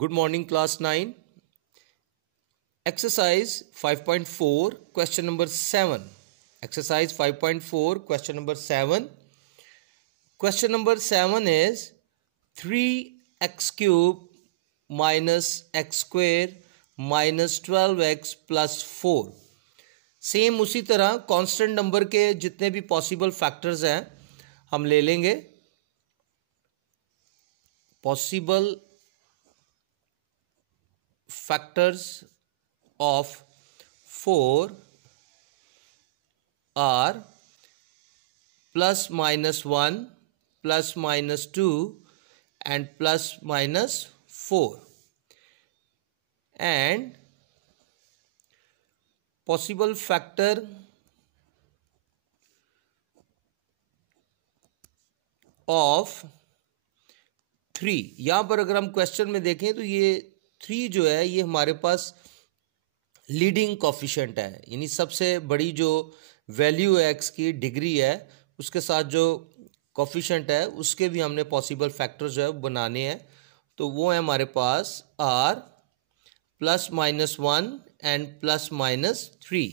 Good morning, class 9. Exercise 5.4, question number 7. Exercise 5.4, question number 7. Question number 7 is 3x cube minus x square minus 12x plus 4. Same उसी तरह constant number के जितने भी possible factors हैं हम ले लेंगे. Possible factors of 4 are plus minus 1, plus minus 2 and plus minus 4, and possible factor of 3. यहाँ पर अगर हम क्वेश्चन में देखें तो ये 3 जो है ये हमारे पास लीडिंग कोफिशिएंट है, यानी सबसे बड़ी जो वैल्यू है एक्स की डिग्री है उसके साथ जो कोफिशिएंट है उसके भी हमने पॉसिबल फैक्टर्स जो है बनाने हैं. तो वो है हमारे पास r plus minus 1 and plus minus 3.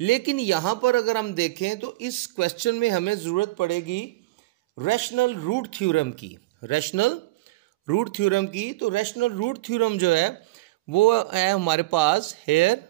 लेकिन यहाँ पर अगर हम देखें तो इस क्वेश्चन में हमें ज़रूरत पड़ेगी रैशनल रूट थ्योरम की. रैशनल रूट थ्योरम की. तो रैशनल रूट थ्योरम जो है वो है हमारे पास हेयर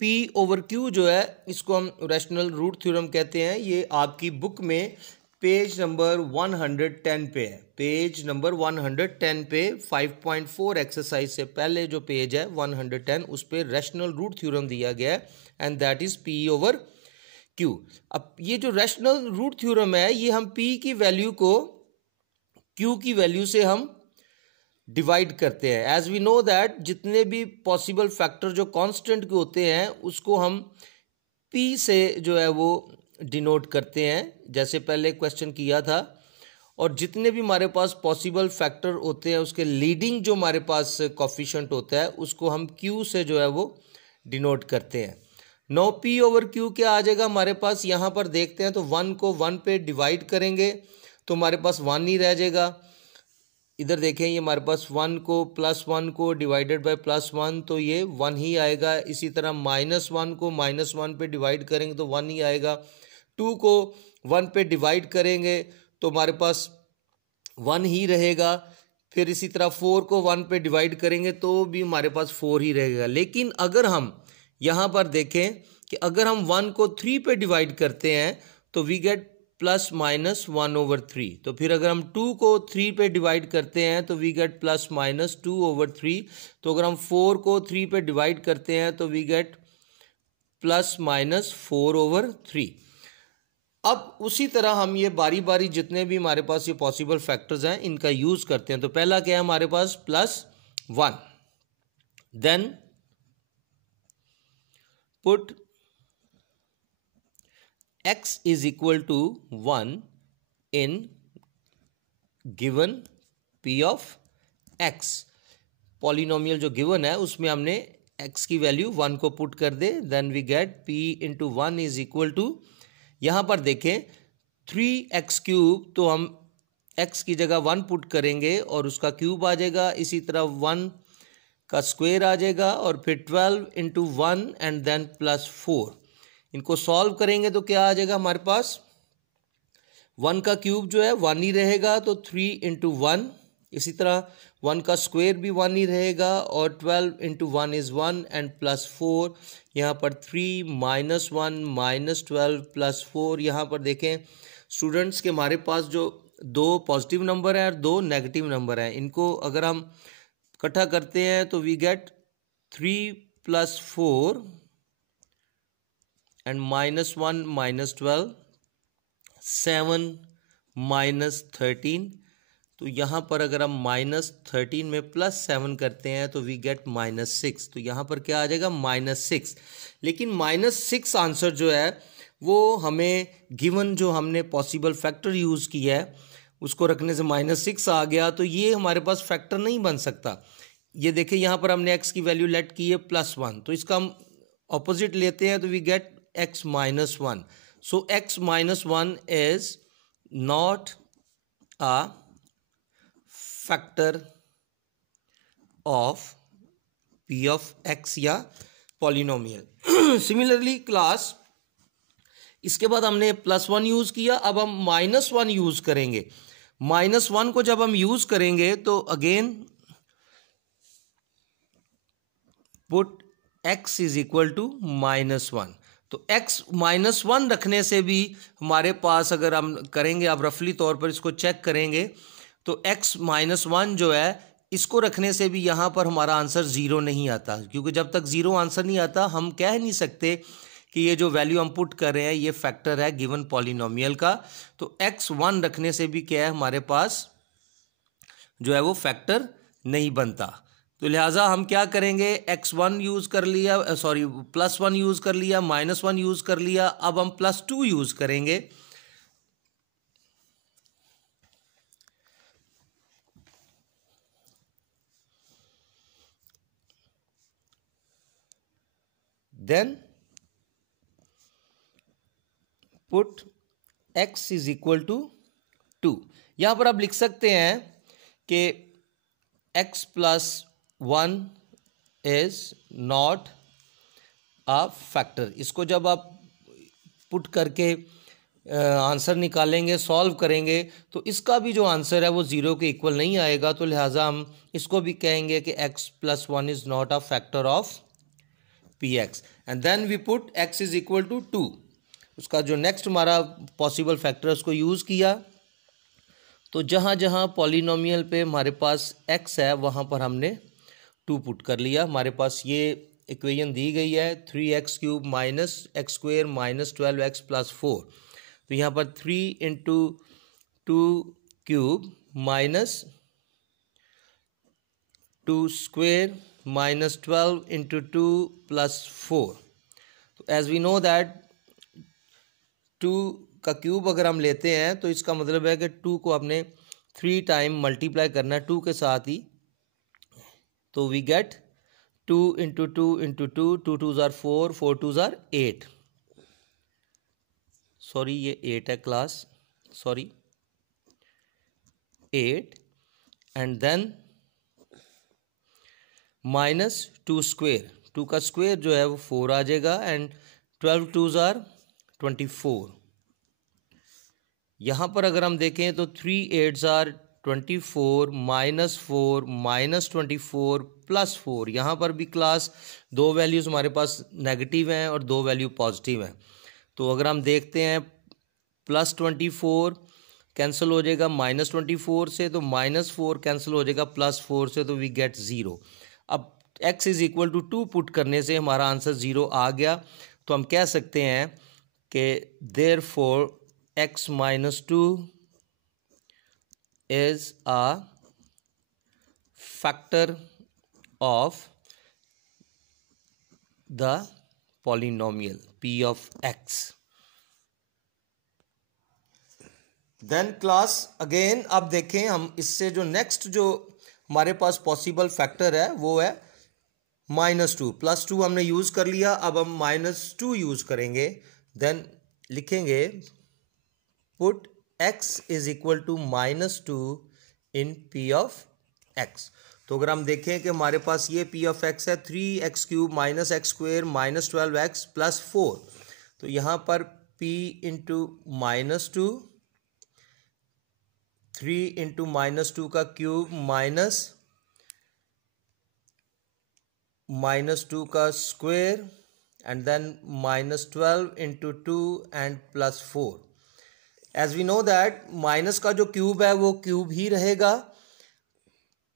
P ओवर Q जो है इसको हम रैशनल रूट थ्योरम कहते हैं. ये आपकी बुक में पेज नंबर 110 पे है. पेज नंबर 110 पे 5.4 एक्सरसाइज से पहले जो पेज है 110 उस पे रैशनल रूट थ्योरम दिया गया है and that is P over Q. अब ये जो रैशनल रूट थ्योरम है ये हम P की वैल्यू को Q की वैल्यू से हम डिवाइड करते हैं. एज वी नो दैट जितने भी पॉसिबल फैक्टर जो कांस्टेंट के होते हैं उसको हम P से जो है वो डिनोट करते हैं जैसे पहले क्वेश्चन किया था. और जितने भी हमारे पास पॉसिबल फैक्टर होते हैं उसके लीडिंग जो हमारे पास कोफिशिएंट होता है उसको हम Q से जो है वो डिनोट करते हैं. नो P ओवर Q क्या आ जाएगा हमारे पास. यहाँ पर देखते हैं तो 1 को 1 पे डिवाइड करेंगे तो हमारे पास 1 ही रह जाएगा. इधर देखें ये हमारे पास 1 को प्लस 1 को डिवाइडेड बाय प्लस 1 तो ये 1 ही आएगा. इसी तरह माइनस 1 को माइनस 1 पे डिवाइड करेंगे तो 1 ही आएगा. 2 को 1 पे डिवाइड करेंगे तो हमारे पास 1 ही रहेगा. फिर इसी तरह 4 को 1 पे डिवाइड करेंगे तो भी हमारे पास 4 ही रहेगा. लेकिन अगर हम यहाँ पर देखें कि अगर हम 1 को 3 पे डिवाइड करते हैं तो we get plus minus 1 over 3. तो फिर अगर हम 2 को 3 पे डिवाइड करते हैं तो we get plus minus 2 over 3. तो अगर हम 4 को 3 पे डिवाइड करते हैं तो we get plus minus 4 over 3. अब उसी तरह हम ये बारी बारी जितने भी हमारे पास ये पॉसिबल फैक्टर्स हैं इनका यूज करते हैं. तो पहला क्या है हमारे पास plus 1. Then put x is equal to 1 in given p of x. Polynomial जो गिवन है उसमें हमने x की वैल्यू 1 को पुट कर दे. Then we get p into 1 is equal to यहाँ पर देखें 3x क्यूब तो हम x की जगह 1 पुट करेंगे और उसका क्यूब आ जाएगा. इसी तरह 1 का स्क्वायर आ जाएगा और फिर 12 इंटू 1 एंड देन प्लस 4. इनको सॉल्व करेंगे तो क्या आ जाएगा हमारे पास 1 का क्यूब जो है 1 ही रहेगा तो 3 इंटू 1. इसी तरह 1 का स्क्वायर भी 1 ही रहेगा और 12 इंटू 1 इज़ 1 एंड प्लस 4. यहाँ पर 3 माइनस 1 माइनस 12 प्लस 4. यहाँ पर देखें स्टूडेंट्स के हमारे पास जो 2 पॉजिटिव नंबर हैं और 2 नेगेटिव नंबर हैं इनको अगर हम इकट्ठा करते हैं तो we get 3 plus 4 and minus 1 minus 12 7 minus 13. तो यहाँ पर अगर हम माइनस 13 में प्लस 7 करते हैं तो वी गेट माइनस 6. तो यहाँ पर क्या आ जाएगा माइनस 6. लेकिन माइनस 6 आंसर जो है वो हमें गिवन जो हमने पॉसिबल फैक्टर यूज़ किया है उसको रखने से माइनस 6 आ गया. तो ये हमारे पास फैक्टर नहीं बन सकता. ये देखिए यहाँ पर हमने x की वैल्यू लेट की है प्लस 1 तो इसका हम ऑपोजिट लेते हैं तो we gate x minus 1. So x minus 1 is not a factor of P of x या पॉलिनोमियल। सिमिलरली क्लास इसके बाद हमने +1 यूज़ किया, अब हम -1 यूज़ करेंगे। -1 को जब हम यूज़ करेंगे तो again put x is equal to -1। तो x -1 रखने से भी हमारे पास, अगर हम करेंगे, आप रफली तौर पर इसको चेक करेंगे, तो x -1 जो है इसको रखने से भी यहाँ पर हमारा आंसर 0 नहीं आता, क्योंकि जब तक 0 आंसर नहीं आता हम कह नहीं सकते कि ये जो वैल्यू हम पुट कर रहे हैं ये फैक्टर है गिवन पॉलिनोमियल का। तो x1 रखने से भी क्या है, हमारे पास जो है वो फैक्टर नहीं बनता। तो लिहाजा हम क्या करेंगे, x1 यूज़ कर लिया, +1 यूज़ कर लिया, -1 यूज़ कर लिया, अब हम +2 यूज़ करेंगे। Then put x is equal to 2। यहाँ पर आप लिख सकते हैं कि x + 1 is not a factor. इसको जब आप पुट करके आंसर निकालेंगे, सॉल्व करेंगे, तो इसका भी जो आंसर है वो 0 के इक्वल नहीं आएगा। तो लिहाजा हम इसको भी कहेंगे कि x + 1 is not a factor of px, and then we put x is equal to 2। उसका जो नेक्स्ट हमारा पॉसिबल फैक्टर उसको यूज़ किया, तो जहाँ जहाँ पॉलिनोमियल पे हमारे पास x है वहाँ पर हमने 2 पुट कर लिया। हमारे पास ये इक्वेशन दी गई है 3x³ - x² - 12x + 4। तो यहाँ पर 3 × 2³ - 2² - 12 × 2 + 4। तो एज वी नो दैट 2 का क्यूब अगर हम लेते हैं तो इसका मतलब है कि 2 को आपने 3 टाइम मल्टीप्लाई करना है 2 के साथ ही। तो we gate 2 × 2 × 2, 2 2s are 4, 4 2s are 8। Sorry ये 8 है क्लास, सॉरी 8, एंड देन -2², 2 का स्क्वायर जो है वो 4 आ जाएगा, एंड 12 2s are 24। यहाँ पर अगर हम देखें तो 3 8s are 24, -4 -24 +4। यहाँ पर भी क्लास 2 वैल्यूज़ हमारे पास नेगेटिव हैं और 2 वैल्यू पॉजिटिव हैं। तो अगर हम देखते हैं +24 कैंसिल हो जाएगा -24 से, तो -4 कैंसिल हो जाएगा +4 से, तो वी गेट 0। अब x is equal to 2 put करने से हमारा आंसर 0 आ गया। तो हम कह सकते हैं कि therefore x - 2 is a factor of the polynomial p of x। Then class again अब देखें हम इससे जो नेक्स्ट जो हमारे पास पॉसिबल फैक्टर है वो है -2। +2 हमने यूज़ कर लिया, अब हम -2 यूज़ करेंगे। देन लिखेंगे put x is equal to -2 in p of x। तो अगर हम देखें कि हमारे पास ये p ऑफ x है 3x³ - x² - 12x + 4। तो यहाँ पर p × -2, 3 × -2 का क्यूब -2 का square, and then -12 × 2 and +4। As we know that minus का जो क्यूब है वो क्यूब ही रहेगा,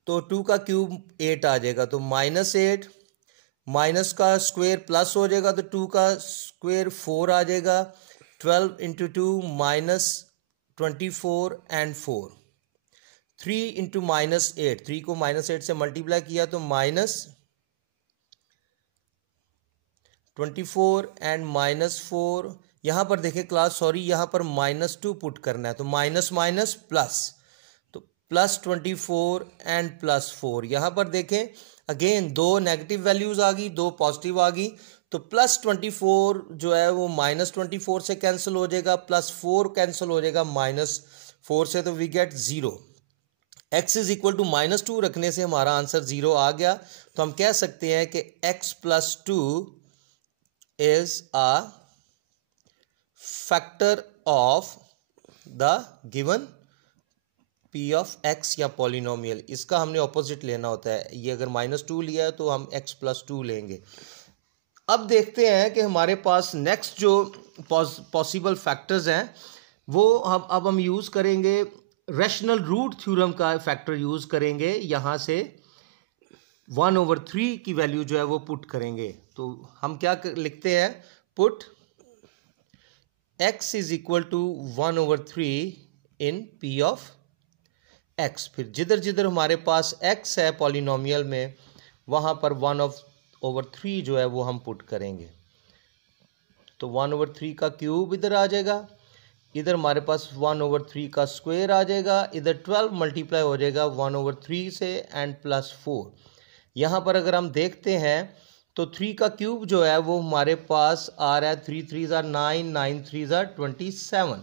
तो 2 का क्यूब 8 आ जाएगा, तो -8, माइनस का स्क्वायर प्लस हो जाएगा तो 2 का स्क्वायर 4 आ जाएगा, 12 × 2 -24 एंड 4, 3 × -8, 3 को -8 से मल्टीप्लाई किया तो -24 एंड -4। यहाँ पर देखें क्लास, सॉरी यहाँ पर -2 पुट करना है, तो माइनस माइनस प्लस, तो +24 एंड +4। यहाँ पर देखें अगेन 2 नेगेटिव वैल्यूज़ आ गई, 2 पॉजिटिव आ गई, तो +24 जो है वो -24 से कैंसिल हो जाएगा, +4 कैंसिल हो जाएगा -4 से, तो we get 0। x is equal to -2 रखने से हमारा आंसर 0 आ गया। तो हम कह सकते हैं कि x + 2 is a factor of the given p of x या पॉलिनोमियल। इसका हमने ऑपोजिट लेना होता है। ये अगर -2 लिया है तो हम x + 2 लेंगे। अब देखते हैं कि हमारे पास नेक्स्ट जो पॉसिबल फैक्टर्स हैं वो हम यूज़ करेंगे रैशनल रूट थ्योरम का फैक्टर यूज़ करेंगे। यहाँ से 1/3 की वैल्यू जो है वो पुट करेंगे। तो हम क्या लिखते हैं, put x is equal to 1/3 in p of x। फिर जिधर जिधर हमारे पास x है पॉलिनोमियल में वहाँ पर 1/3 जो है वो हम पुट करेंगे। तो 1/3 का क्यूब इधर आ जाएगा, इधर हमारे पास 1/3 का स्क्वायर आ जाएगा, इधर 12 मल्टीप्लाई हो जाएगा 1/3 से एंड +4। यहाँ पर अगर हम देखते हैं तो 3 का क्यूब जो है वो हमारे पास आ रहा है 3 3 = 9, 9 3 = 27।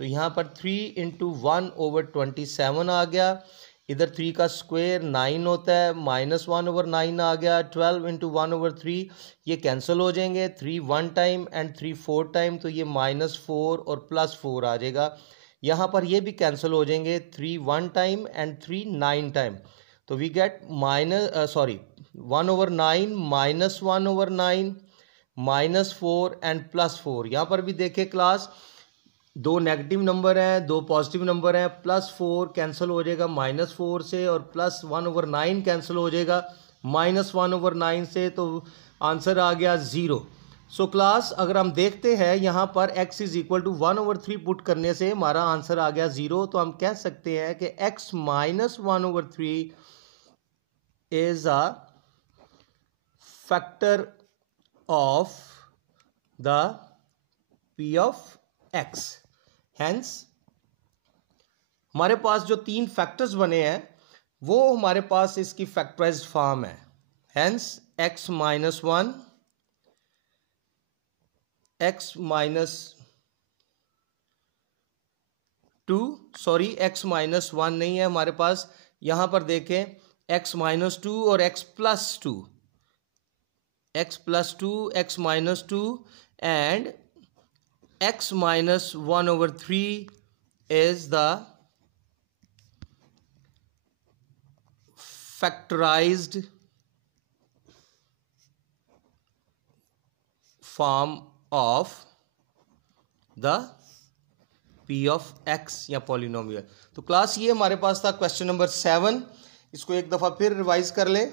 तो यहाँ पर 3 × 1/27 आ गया। इधर 3 का स्क्वायर 9 होता है, -1/9 आ गया। 12 × 1/3 ये कैंसिल हो जाएंगे, 3 1 टाइम एंड 3 4 टाइम, तो ये -4 और +4 आ जाएगा। यहाँ पर ये भी कैंसिल हो जाएंगे, 3 1 टाइम एंड 3 9 टाइम। तो वी गेट 1/9 -1/9 -4 एंड +4। यहाँ पर भी देखें क्लास, दो नेगेटिव नंबर हैं, दो पॉजिटिव नंबर हैं। +4 कैंसिल हो जाएगा -4 से, और +1/9 कैंसिल हो जाएगा -1/9 से। तो आंसर आ गया 0। सो क्लास अगर हम देखते हैं यहाँ पर x is equal to 1/3 put करने से हमारा आंसर आ गया 0। तो हम कह सकते हैं कि x - 1/3 is a factor of the p of x। Hence हमारे पास जो 3 फैक्टर्स बने हैं वो हमारे पास इसकी फैक्टराइज्ड फॉर्म है। Hence x - 1, x - 2, sorry x - 1 नहीं है हमारे पास। यहां पर देखें x - 2 और x + 2, x + 2, x - 2 and x - 1/3 is the factorized form of the p of x या पॉलिनोमियल। तो क्लास ये हमारे पास था क्वेश्चन नंबर 7। इसको एक दफ़ा फिर रिवाइज कर लें।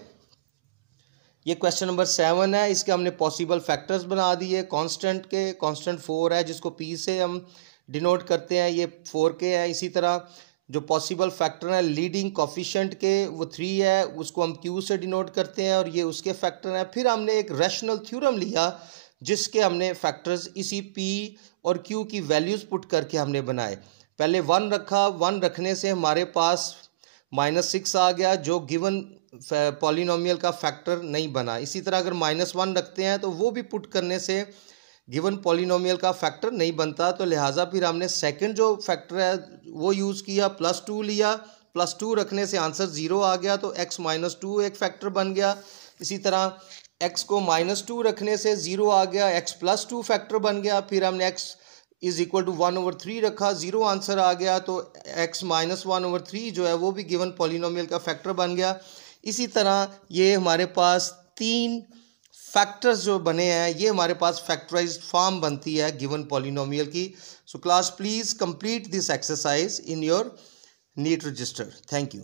ये क्वेश्चन नंबर 7 है। इसके हमने पॉसिबल फैक्टर्स बना दिए कांस्टेंट के। कांस्टेंट 4 है जिसको p से हम डिनोट करते हैं, ये 4 के है। इसी तरह जो पॉसिबल फैक्टर है लीडिंग कोफिशिएंट के वो 3 है, उसको हम q से डिनोट करते हैं और ये उसके फैक्टर हैं। फिर हमने एक रैशनल थ्योरम लिया जिसके हमने फैक्टर्स इसी p और q की वैल्यूज़ पुट करके हमने बनाए। पहले 1 रखा, 1 रखने से हमारे पास -6 आ गया जो गिवन पॉलिनोमियल का फैक्टर नहीं बना। इसी तरह अगर -1 रखते हैं तो वो भी पुट करने से गिवन पॉलिनोमियल का फैक्टर नहीं बनता। तो लिहाजा फिर हमने सेकंड जो फैक्टर है वो यूज़ किया, +2 लिया। +2 रखने से आंसर 0 आ गया, तो x - 2 एक फैक्टर बन गया। इसी तरह x को -2 रखने से 0 आ गया, x + 2 फैक्टर बन गया। फिर हमने x इज इक्वल टू 1/3 रखा, 0 आंसर आ गया, तो x - 1/3 जो है वो भी गिवन पॉलिनोमियल का फैक्टर बन गया। इसी तरह ये हमारे पास 3 फैक्टर्स जो बने हैं ये हमारे पास फैक्टराइज्ड फॉर्म बनती है गिवन पॉलिनोमियल की। So class please complete this exercise in your neat register. Thank you.